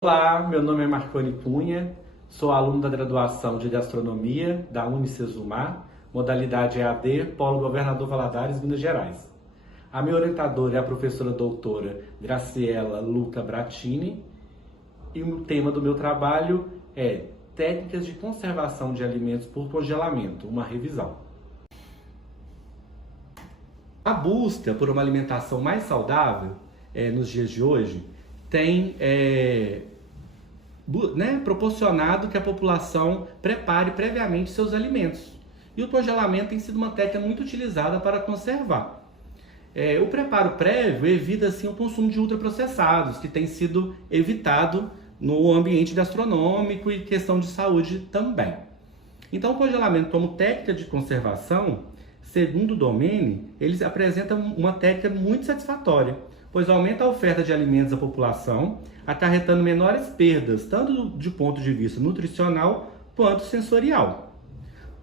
Olá, meu nome é Marconi Cunha, sou aluno da graduação de Gastronomia da Unicesumar, modalidade EAD, Polo Governador Valadares, Minas Gerais. A minha orientadora é a professora doutora Graciela Luca Bratini e o tema do meu trabalho é Técnicas de Conservação de Alimentos por Congelamento, uma revisão. A busca por uma alimentação mais saudável nos dias de hoje tem proporcionado que a população prepare previamente seus alimentos. E o congelamento tem sido uma técnica muito utilizada para conservar. O preparo prévio evita assim, o consumo de ultraprocessados, que tem sido evitado no ambiente gastronômico e questão de saúde também. Então, o congelamento como técnica de conservação, segundo o Domene, ele apresenta uma técnica muito satisfatória, pois aumenta a oferta de alimentos à população, acarretando menores perdas, tanto de ponto de vista nutricional quanto sensorial.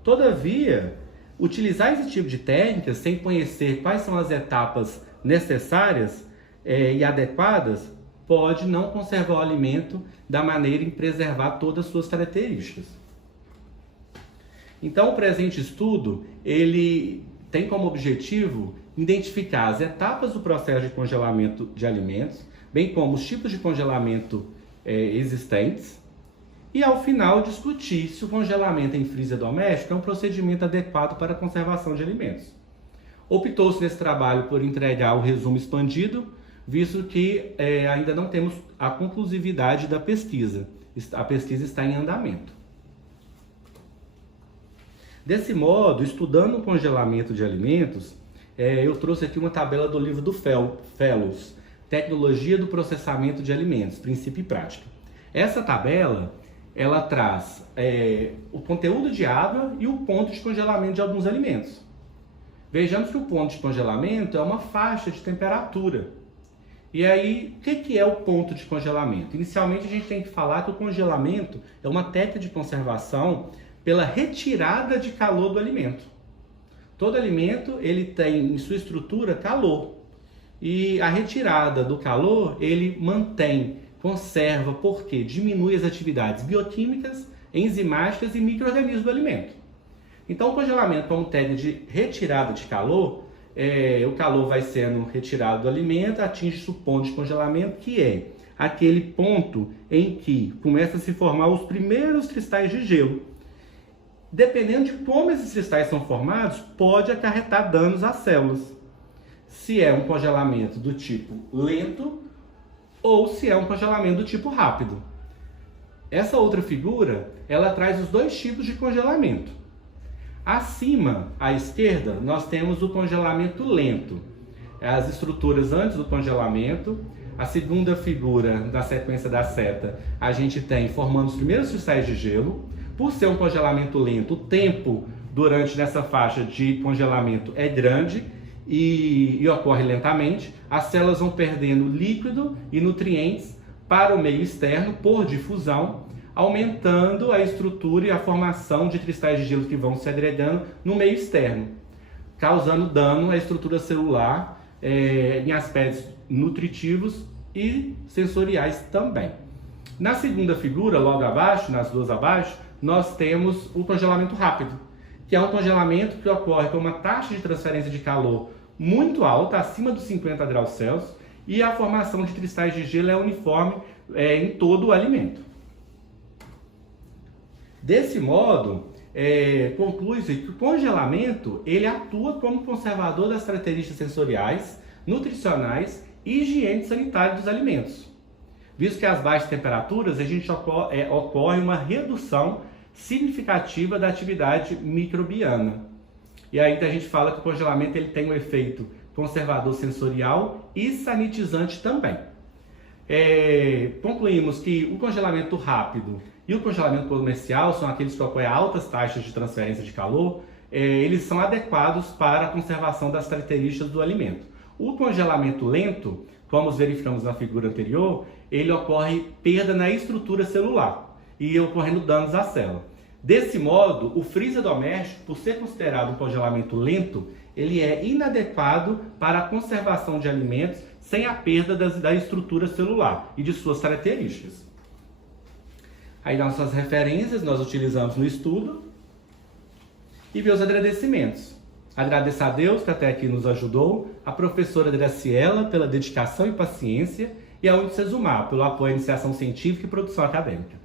Todavia, utilizar esse tipo de técnica sem conhecer quais são as etapas necessárias e adequadas pode não conservar o alimento da maneira em preservar todas as suas características. Então, o presente estudo, ele tem como objetivo identificar as etapas do processo de congelamento de alimentos, bem como os tipos de congelamento existentes, e ao final discutir se o congelamento em freezer doméstico é um procedimento adequado para a conservação de alimentos. Optou-se nesse trabalho por entregar o resumo expandido, visto que ainda não temos a conclusividade da pesquisa. A pesquisa está em andamento. Desse modo, estudando o congelamento de alimentos, eu trouxe aqui uma tabela do livro do Fellows, Tecnologia do Processamento de Alimentos, Princípio e Prática. Essa tabela, ela traz o conteúdo de água e o ponto de congelamento de alguns alimentos. Vejamos que o ponto de congelamento é uma faixa de temperatura. E aí, o que é o ponto de congelamento? Inicialmente, a gente tem que falar que o congelamento é uma técnica de conservação pela retirada de calor do alimento. Todo alimento ele tem em sua estrutura calor. E a retirada do calor, ele mantém, conserva, porque diminui as atividades bioquímicas, enzimáticas e micro-organismos do alimento. Então, o congelamento como técnica de retirada de calor, o calor vai sendo retirado do alimento, atinge o ponto de congelamento, que é aquele ponto em que começa a se formar os primeiros cristais de gelo. Dependendo de como esses cristais são formados, pode acarretar danos às células. Se é um congelamento do tipo lento ou se é um congelamento do tipo rápido. Essa outra figura, ela traz os dois tipos de congelamento. Acima, à esquerda, nós temos o congelamento lento. As estruturas antes do congelamento. A segunda figura da sequência da seta, a gente tem formando os primeiros cristais de gelo. Por ser um congelamento lento, o tempo durante nessa faixa de congelamento é grande e ocorre lentamente. As células vão perdendo líquido e nutrientes para o meio externo por difusão, aumentando a estrutura e a formação de cristais de gelo que vão se agregando no meio externo, causando dano à estrutura celular em aspectos nutritivos e sensoriais também. Na segunda figura, logo abaixo, nas duas abaixo, nós temos o congelamento rápido, que é um congelamento que ocorre com uma taxa de transferência de calor muito alta, acima dos 50 graus Celsius, e a formação de cristais de gelo é uniforme em todo o alimento. Desse modo, conclui-se que o congelamento ele atua como conservador das características sensoriais, nutricionais e higiene sanitária dos alimentos. Visto que às baixas temperaturas ocorre uma redução significativa da atividade microbiana. E aí a gente fala que o congelamento ele tem um efeito conservador sensorial e sanitizante também. Concluímos que o congelamento rápido e o congelamento comercial são aqueles que ocorrem a altas taxas de transferência de calor, eles são adequados para a conservação das características do alimento. O congelamento lento, como verificamos na figura anterior, ele ocorre perda na estrutura celular e ocorrendo danos à célula. Desse modo, o freezer doméstico, por ser considerado um congelamento lento, ele é inadequado para a conservação de alimentos sem a perda da estrutura celular e de suas características. Aí nossas referências nós utilizamos no estudo e meus agradecimentos. Agradeço a Deus que até aqui nos ajudou, a professora Graciela pela dedicação e paciência e a Unicesumar pelo apoio à iniciação científica e produção acadêmica.